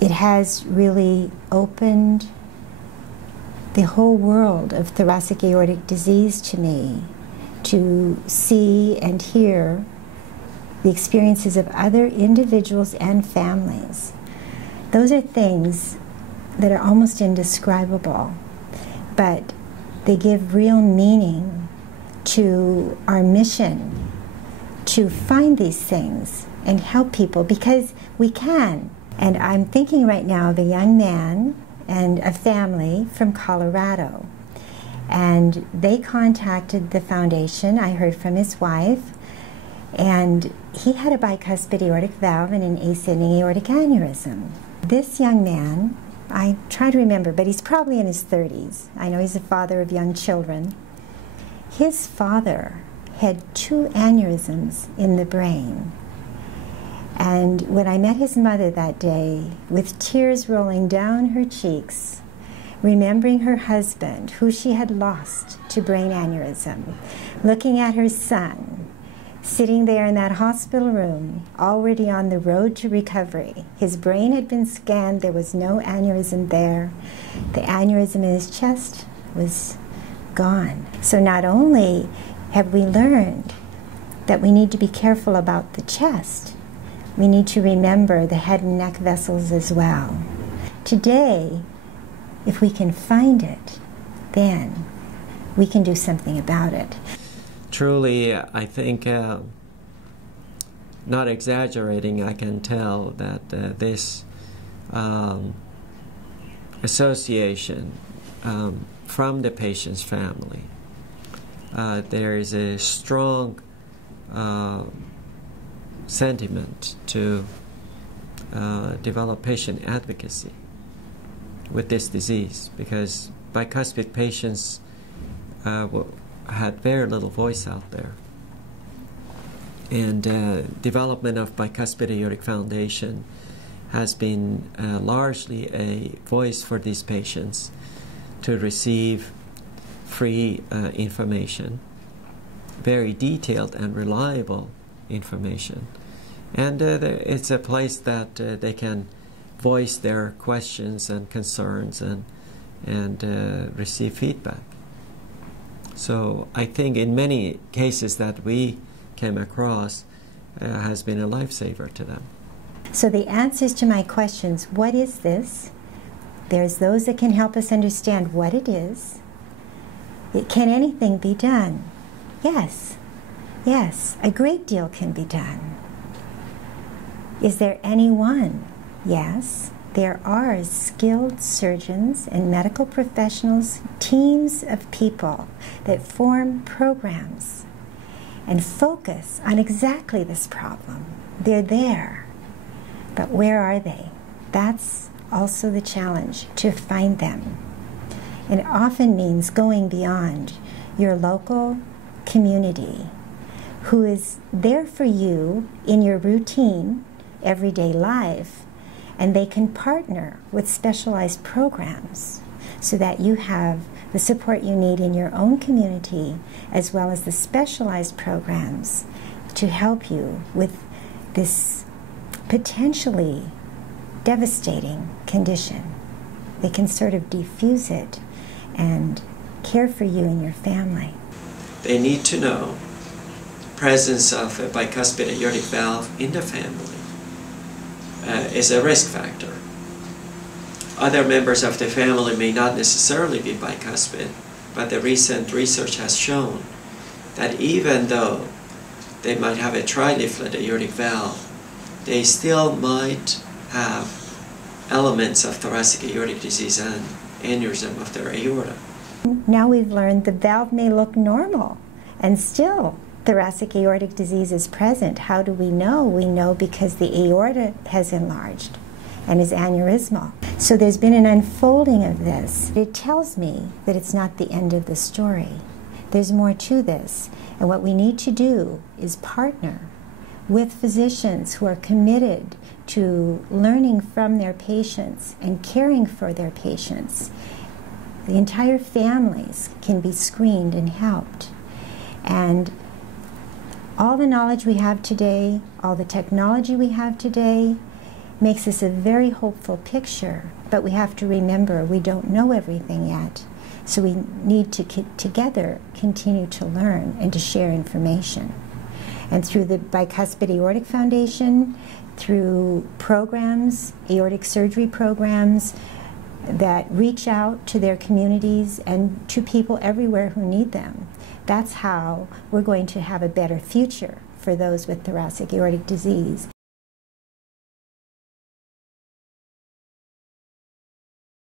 it has really opened the whole world of thoracic aortic disease to me, to see and hear the experiences of other individuals and families. Those are things that are almost indescribable, but they give real meaning to our mission to find these things and help people, because we can. And I'm thinking right now of a young man and a family from Colorado. And they contacted the foundation. I heard from his wife. And he had a bicuspid aortic valve and an ascending aortic aneurysm. This young man, I try to remember, but he's probably in his 30s. I know he's a father of young children. His father had 2 aneurysms in the brain. And when I met his mother that day, with tears rolling down her cheeks, remembering her husband, who she had lost to brain aneurysm, looking at her son, sitting there in that hospital room, already on the road to recovery. His brain had been scanned, there was no aneurysm there. The aneurysm in his chest was gone. So not only have we learned that we need to be careful about the chest, we need to remember the head and neck vessels as well. Today, if we can find it, then we can do something about it. Truly, I think, not exaggerating, I can tell that this association from the patient's family, there is a strong sentiment to develop patient advocacy with this disease, because bicuspid patients had very little voice out there. And development of Bicuspid Aortic Foundation has been largely a voice for these patients to receive free information, very detailed and reliable information. And it's a place that they can voice their questions and concerns and receive feedback. So I think in many cases that we came across has been a lifesaver to them. So the answers to my questions, what is this? There's those that can help us understand what it is. Can anything be done? Yes. Yes, a great deal can be done. Is there anyone? Yes, there are skilled surgeons and medical professionals, teams of people that form programs and focus on exactly this problem. They're there, but where are they? That's also the challenge, to find them. And it often means going beyond your local community, who is there for you in your routine, everyday life, and they can partner with specialized programs so that you have the support you need in your own community, as well as the specialized programs to help you with this potentially devastating condition. They can sort of diffuse it and care for you and your family. They need to know the presence of a bicuspid aortic valve in the family is a risk factor. Other members of the family may not necessarily be bicuspid, but the recent research has shown that even though they might have a tri-leaflet aortic valve, they still might have elements of thoracic aortic disease and aneurysm of their aorta. Now we've learned the valve may look normal, and still thoracic aortic disease is present. How do we know? We know because the aorta has enlarged and is aneurysmal. So there's been an unfolding of this. It tells me that it's not the end of the story. There's more to this, and what we need to do is partner with physicians who are committed to learning from their patients and caring for their patients. The entire families can be screened and helped. And all the knowledge we have today, all the technology we have today, makes us a very hopeful picture, but we have to remember we don't know everything yet. So we need to together continue to learn and to share information. And through the Bicuspid Aortic Foundation, through programs, aortic surgery programs that reach out to their communities and to people everywhere who need them, that's how we're going to have a better future for those with thoracic aortic disease.